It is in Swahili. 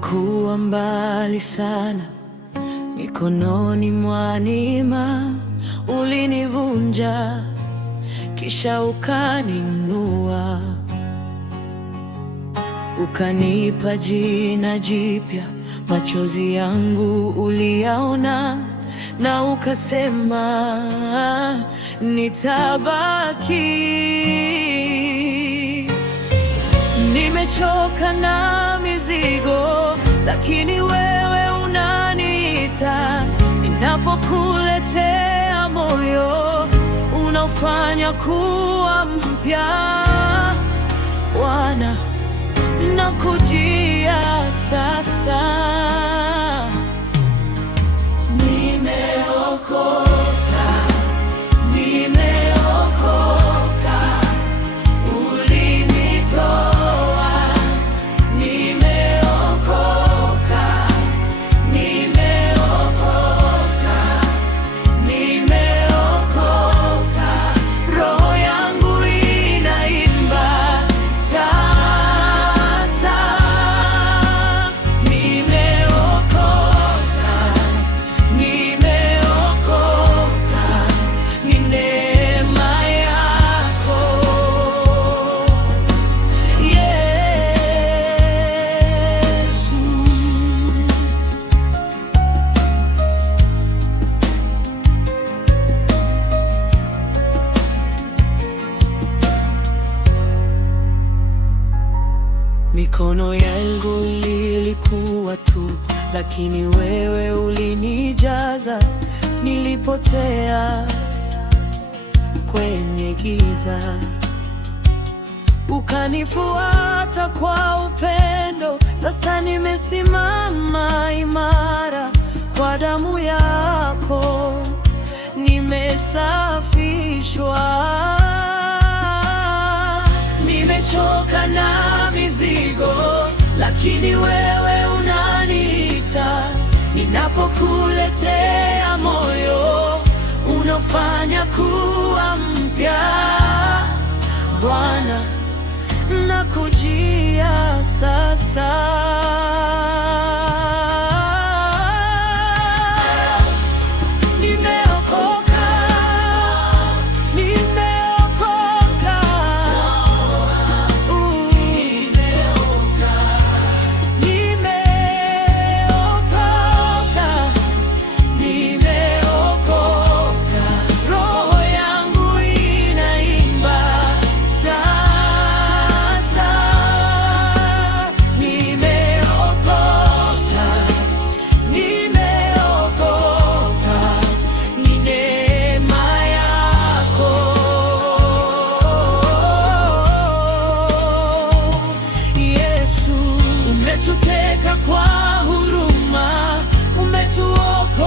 Nilikuwa mbali sana, mikononi mwa neema. Ulinivunja kisha ukaniinua, ukanipa jina jipya. Machozi yangu uliyaona na ukasema nitabaki. Nimechoka na mizigo, lakini wewe unaniita. Ninapokuletea moyo, unaufanya kuwa mpya. Bwana, nakujia sasa. Nimeokoka, nimeokoka, ulinitoa. Nimeokoka, nimeokoka, nimeokoka, roho yangu inaimba sasa. Nimeokoka, nimeokoka, ni neema yako Yesu. Mikono yangu ilikuwa tupu, lakini wewe ulinijaza. Nilipotea kwenye giza, ukanifuata kwa upendo. Sasa nimesimama imara kwa damu yako, nimesafishwa. Nimechoka na mizigo, lakini wewe unaniita. Ninapokuletea moyo, unafanya kuwa mpya. Bwana, nakujia sasa. Umetuteka kwa huruma, umetuokoa.